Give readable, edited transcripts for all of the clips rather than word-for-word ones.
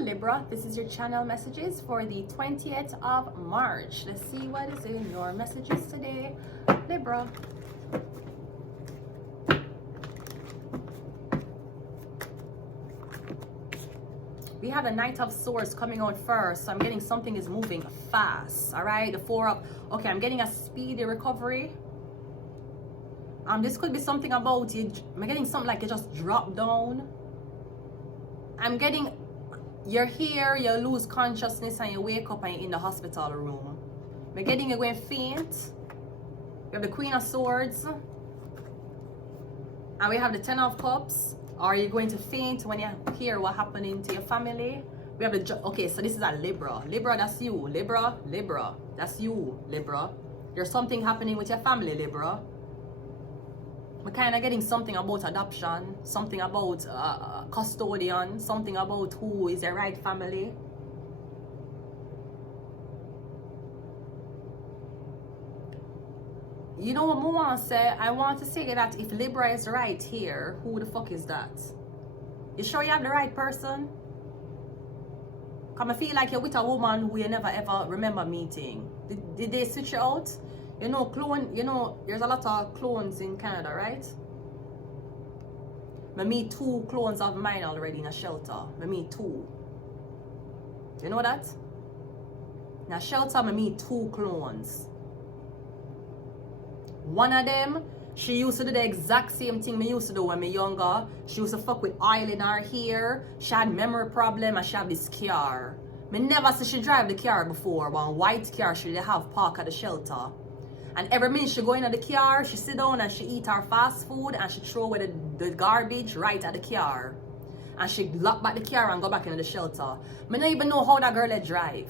Libra, this is your channel messages for the 20th of March. Let's see what is in your messages today, Libra. We have the Knight of Swords coming out first, so I'm getting something is moving fast. All right, the 4 up. Okay, I'm getting a speedy recovery. This could be something about you. I'm getting something like you just drop down. I'm getting you're here, you lose consciousness, and you wake up and you're in the hospital room. I'm getting you going faint. We have the Queen of Swords, and we have the 10 of Cups. Are you going to faint when you hear what happening to your family? We have the okay, so this is a Libra. Libra, that's you. Libra, that's you. Libra, there's something happening with your family, Libra. We're kind of getting something about adoption, something about custodian, something about who is the right family. You know what I want to say? I want to say that if Libra is right here, who the fuck is that? You sure you have the right person? Come, I feel like you're with a woman who you never ever remember meeting. Did they switch you out? You know, clone, you know, there's a lot of clones in Canada, right? I meet 2 clones of mine already in a shelter. I meet 2. You know that? In a shelter, I meet 2 clones. One of them, she used to do the exact same thing I used to do when I was younger. She used to fuck with oil in her hair. She had memory problem and she had this car. I never see she drive the car before. One white car she did have park at the shelter. And every minute she go in the car, she sit down and she eat her fast food and she throw away the garbage right at the car. And she lock back the car and go back into the shelter. I don't even know how that girl they drive.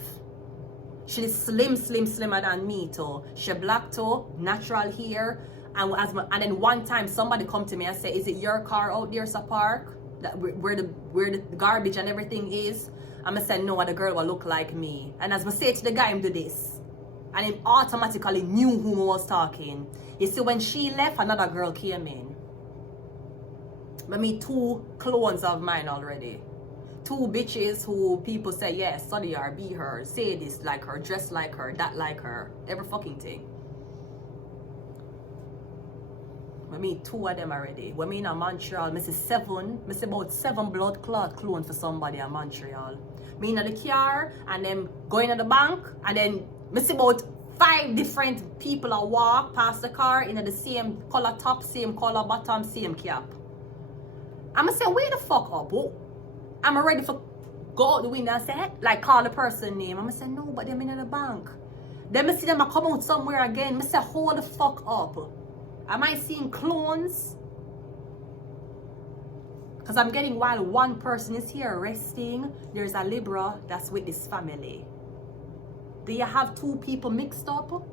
She's slimmer than me too. She black too, natural hair. And then one time somebody come to me and say, "Is it your car out there, so park? That where the garbage and everything is?" And I said, "No, the girl will look like me." And as I say to the guy, "I'm do this." And he automatically knew who was talking. You see, when she left, another girl came in. I meet 2 clones of mine already. 2 bitches who people say, yes, study her, be her, say this like her, dress like her, that like her, every fucking thing. I meet 2 of them already. When me in Montreal, I see about 7 blood clot clones for somebody in Montreal. Me in the car, and then going to the bank, and then I see about 5 different people that walk past the car in the same color top, same color bottom, same cap. I'm gonna say, wait the fuck up. Oh, I'm ready for go out the window and say, like, call the person name. I'm gonna say, no, but they're in the bank. Then I see them come out somewhere again. I say, hold the fuck up. Am I seeing clones? Because I'm getting, while one person is here resting, there's a Libra that's with this family. Do you have 2 people mixed up?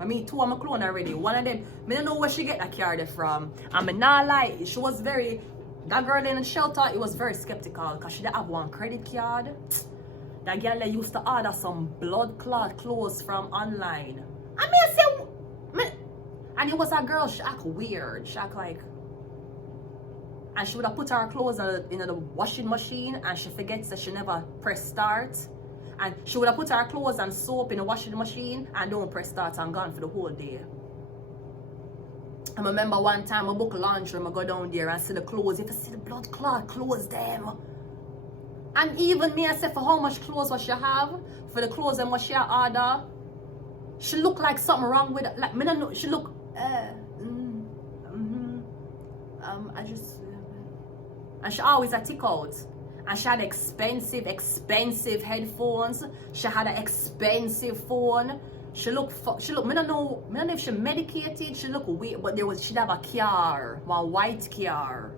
I mean, 2 of my clone already. One of them, I don't know where she get that card from. I'm not lie, she was very, that girl in the shelter, it was very skeptical because she didn't have one credit card. That girl that used to order some blood clot clothes from online. I mean, I say, and it was a girl, she act weird. She act like, and she would have put her clothes in the washing machine and she forgets that she never press start. And she would have put her clothes and soap in the washing machine and don't press start and gone for the whole day. I remember one time I book laundry, I go down there and see the clothes. If I see the blood clot clothes them. And even me, I said, for how much clothes what she have, for the clothes and what she order, she look like something wrong with it. Like, me don't know, she look, I just, and she always a tick out. And she had expensive headphones. She had an expensive phone. She look, me don't know if she medicated. She look weird, but she'd have a car, one white car.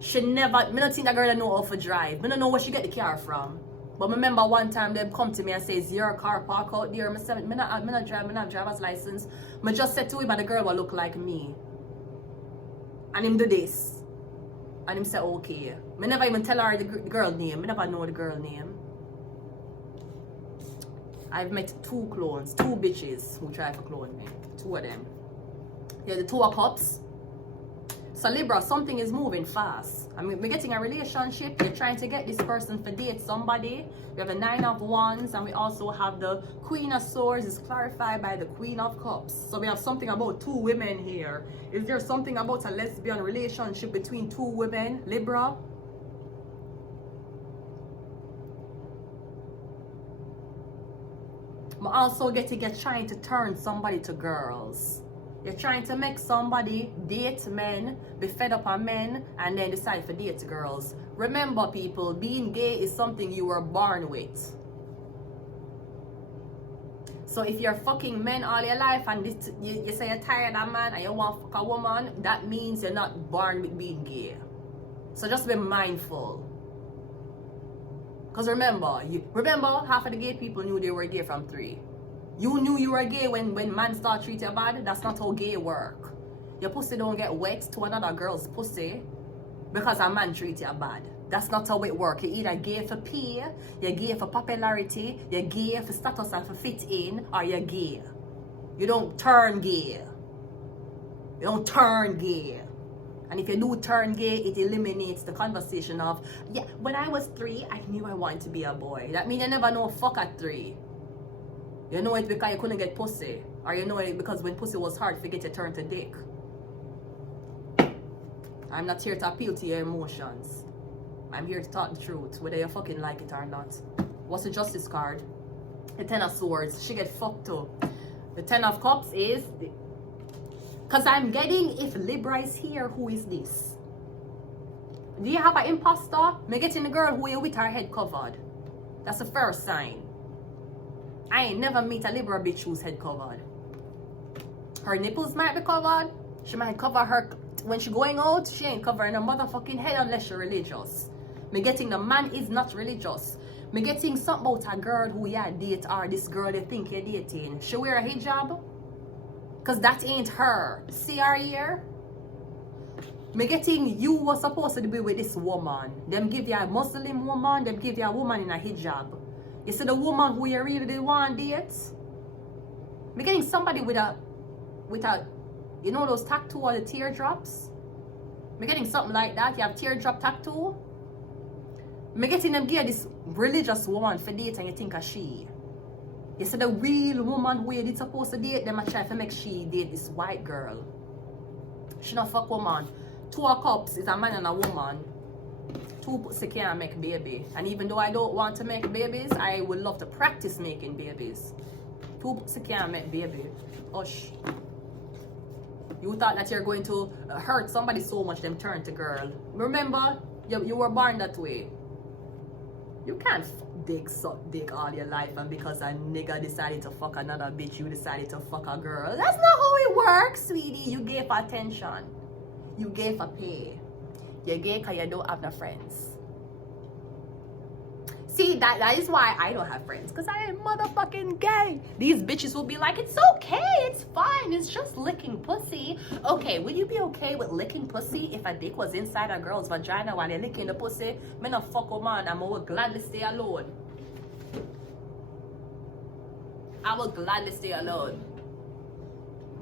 She never, me don't think that girl know how to drive. Me don't know where she get the car from. But remember one time they come to me and say, "Is your car park out there?" I said, me not drive, me not have driver's license. I just said to him, but the girl will look like me. And him do this. And him say, okay. I never even tell her the girl name. I never know the girl name. I've met 2 clones, 2 bitches who try to clone me. 2 of them. Yeah, the 2 of Cups. So Libra, something is moving fast. I mean, we're getting a relationship. You're trying to get this person to date somebody. We have a 9 of Wands, and we also have the Queen of Swords is clarified by the Queen of Cups. So we have something about 2 women here. Is there something about a lesbian relationship between 2 women, Libra? I'm also trying to turn somebody to girls. You're trying to make somebody date men, be fed up on men, and then decide to date girls. Remember, people, being gay is something you were born with. So if you're fucking men all your life and you say you're tired of man and you want to fuck a woman, that means you're not born with being gay. So just be mindful. Because remember, half of the gay people knew they were gay from 3. You knew you were gay when man start treating you bad. That's not how gay work. Your pussy don't get wet to another girl's pussy because a man treats you bad. That's not how it works. You're either gay for pay, you're gay for popularity, you're gay for status and for fit in, or you're gay. You don't turn gay. You don't turn gay. And if you do turn gay, it eliminates the conversation of, yeah, when I was 3, I knew I wanted to be a boy. That means you never know fuck at 3. You know it because you couldn't get pussy. Or you know it because when pussy was hard, forget to turn to dick. I'm not here to appeal to your emotions. I'm here to talk the truth, whether you fucking like it or not. What's the Justice card? The 10 of Swords. She get fucked too. The 10 of Cups is... Because I'm getting, if Libra is here, who is this? Do you have an imposter? Me getting the girl who you with her head covered. That's the first sign. I ain't never meet a Libra bitch who's head covered. Her nipples might be covered. She might cover her... When she going out, she ain't covering her motherfucking head unless she's religious. Me getting the man is not religious. Me getting something about a girl who you date or this girl they think you're dating. She wear a hijab? Because that ain't her. See her here? Me getting you was supposed to be with this woman. Them give you a Muslim woman, them give you a woman in a hijab. You see the woman who you really want to date? Me getting somebody with a, you know those tattoo or the teardrops? Me getting something like that. You have teardrop tattoo. Me getting them give this religious woman for date and you think of she. You see the real woman who you did supposed to date, them I try to make she date this white girl. She not fuck woman. 2 of Cups is a man and a woman. 2 pussy can't make baby. And even though I don't want to make babies, I would love to practice making babies. 2 pussy can't make baby. Hush. You thought that you're going to hurt somebody so much, them turn to girl. Remember, you were born that way. You can't suck dick all your life and because a nigga decided to fuck another bitch, you decided to fuck a girl. That's not how it works, sweetie. You gave attention. You gave a pay. You're gay because you don't have no friends. See, that is why I don't have friends. Because I am motherfucking gay. These bitches will be like, it's okay, it's fine, it's just licking pussy. Okay, would you be okay with licking pussy if a dick was inside a girl's vagina while they're licking the pussy? Me not fuck a man, I will gladly stay alone. I will gladly stay alone.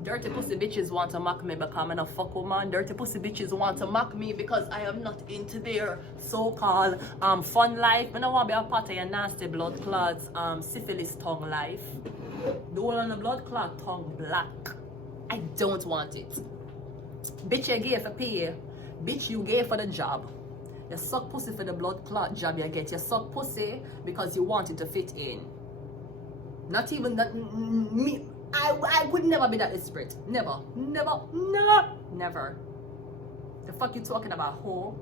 Dirty pussy bitches want to mock me because I'm a fuck woman. Dirty pussy bitches want to mock me because I am not into their so-called fun life. I don't want to be a part of your nasty blood clots, syphilis tongue life. The one on the blood clot tongue black. I don't want it. Bitch, you gay for pay. Bitch, you gay for the job. You suck pussy for the blood clot job you get. You suck pussy because you want it to fit in. Not even that me. I would never be that desperate. Never. Never. Never. Never. The fuck you talking about, ho?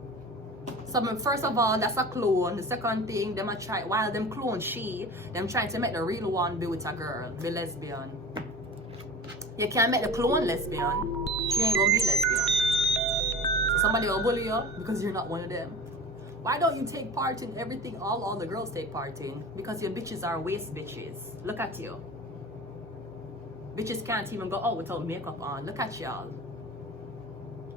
So first of all, that's a clone. The second thing, them a try while them clone them trying to make the real one be with a girl, be lesbian. You can't make the clone lesbian. She ain't gonna be lesbian. So somebody will bully you because you're not one of them. Why don't you take part in everything all the girls take part in? Because your bitches are waste bitches. Look at you. Bitches can't even go out without makeup on. Look at y'all.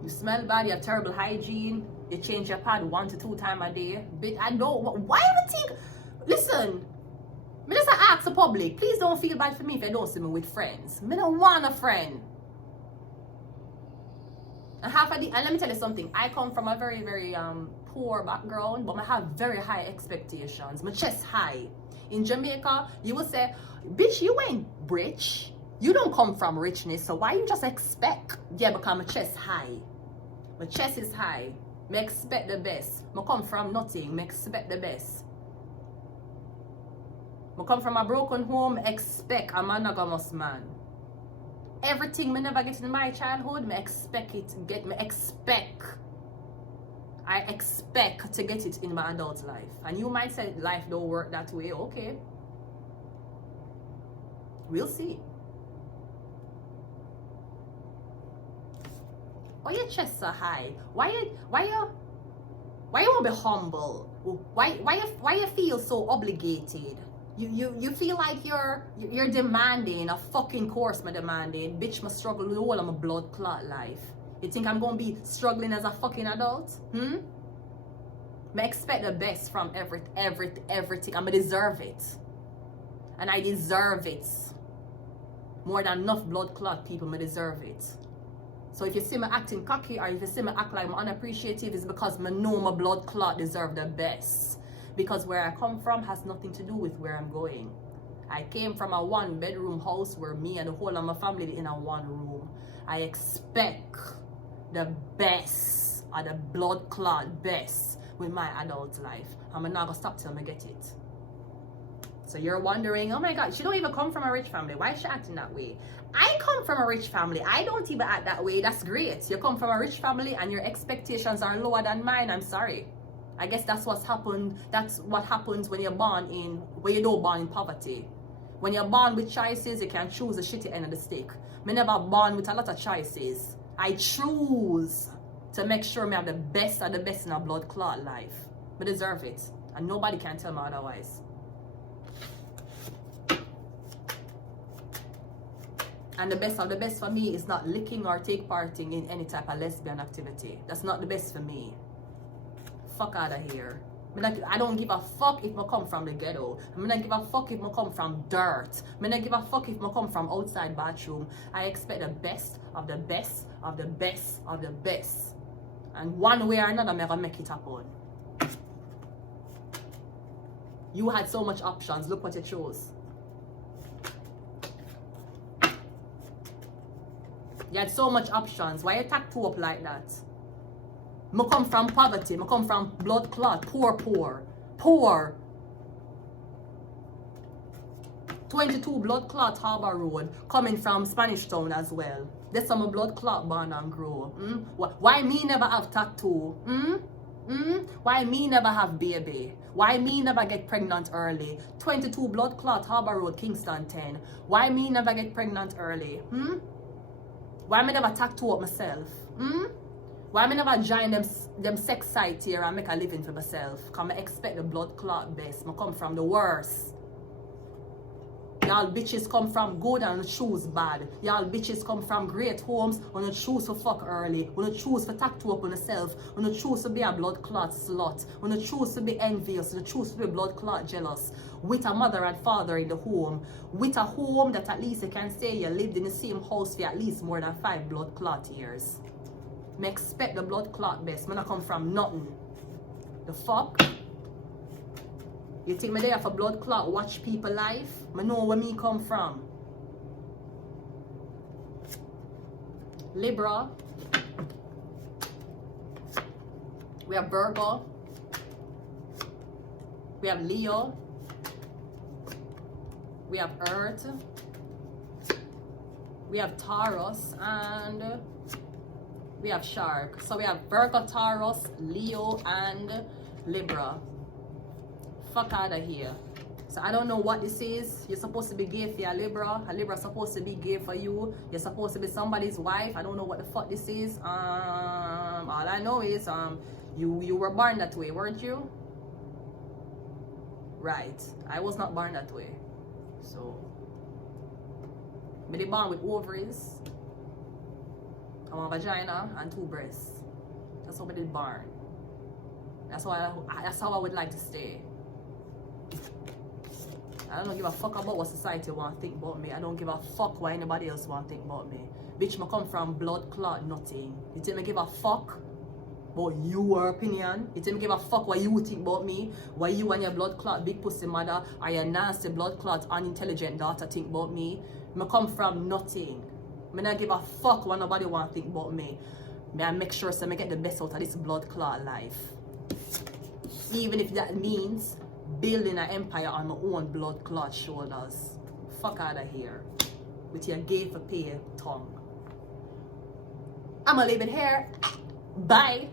You smell bad, you have terrible hygiene. You change your pad 1 to 2 times a day. I don't. Why would you think? Listen, me just ask the public. Please don't feel bad for me if you don't see me with friends. Me don't want a friend. And half of the, and let me tell you something, I come from a very, very poor background, but I have very high expectations. My chest high. In Jamaica, you will say, bitch, you ain't rich. You don't come from richness, so why you just expect? Yeah, because my chest high. My chest is high. I expect the best. I come from nothing. I expect the best. I come from a broken home. I expect a monogamous man. Everything I never get in my childhood, I expect it to get. I expect to get it in my adult life. And you might say life don't work that way. Okay. We'll see. Oh, your chest so high. Why you want to be humble? Why you feel so obligated? You feel like you're demanding a fucking course. Me demanding, bitch. Me struggle with all of my blood clot life. You think I'm gonna be struggling as a fucking adult? I expect the best from everything. I'm gonna deserve it, and I deserve it more than enough blood clot people. I deserve it. So if you see me acting cocky, or if you see me act like I'm unappreciative, it's because I know my blood clot deserve the best. Because where I come from has nothing to do with where I'm going. I came from a 1-bedroom house where me and the whole of my family in a 1 room. I expect the best, or the blood clot best with my adult life. I'm not gonna stop till I get it. So you're wondering, oh my God, she don't even come from a rich family. Why is she acting that way? I come from a rich family. I don't even act that way. That's great. You come from a rich family and your expectations are lower than mine. I'm sorry. I guess that's what's happened. That's what happens when you're born in, when you don't born in poverty. When you're born with choices, you can choose the shitty end of the stick. Me never born with a lot of choices. I choose to make sure I have the best of the best in a blood clot life. I deserve it. And nobody can tell me otherwise. And the best of the best for me is not licking or take parting in any type of lesbian activity. That's not the best for me. Fuck out of here. I don't give a fuck if I come from the ghetto. I don't give a fuck if I come from dirt. I don't give a fuck if I come from outside bathroom. I expect the best of the best of the best of the best. And one way or another, I'm gonna make it happen. You had so much options. Look what you chose. You had so much options. Why you tattoo up like that? I come from poverty. I come from blood clot. Poor. 22 blood clot Harbour Road. Coming from Spanish Town as well. There's some blood clot born and grow. Why me never have tattoo? Why me never have baby? Why me never get pregnant early? 22 blood clot Harbour Road, Kingston 10. Why me never get pregnant early? Why me never tattoo up myself? Why me never join them sex sites here and make a living for myself? Because I expect the blood clot best. I come from the worst. Y'all bitches come from good and choose bad. Y'all bitches come from great homes when you choose to fuck early. When you choose to tattoo up on yourself. When you choose to be a blood clot slut. When you choose to be envious. When you choose to be blood clot jealous. With a mother and father in the home. With a home that at least you can say you lived in the same house for at least more than 5 blood clot years. I expect the blood clot best. I come from nothing. The fuck? You think me there for blood clot watch people life? I know where me come from. Libra. We have Virgo. We have Leo. We have Earth. We have Taurus and we have Shark. So we have Virgo, Taurus, Leo, and Libra. Fuck out of here. So I don't know what this is. You're supposed to be gay for a Libra. A Libra supposed to be gay for you. You're supposed to be somebody's wife. I don't know what the fuck this is. All I know is you were born that way, weren't you? Right. I was not born that way. So I born with ovaries, a vagina, and 2 breasts. That's how I did born. That's how I would like to stay. I don't give a fuck about what society want to think about me. I don't give a fuck what anybody else want to think about me. Bitch, me come from blood clot nothing. You think me give a fuck about your opinion? You think me give a fuck what you think about me? What you and your blood clot big pussy mother or your nasty blood clot unintelligent daughter think about me? Me come from nothing. Me not give a fuck what nobody want to think about me. Me I make sure so me get the best out of this blood clot life. Even if that means building an empire on my own blood clot shoulders. Fuck out of here with your gay for pay tongue. I'ma leave it here. Bye.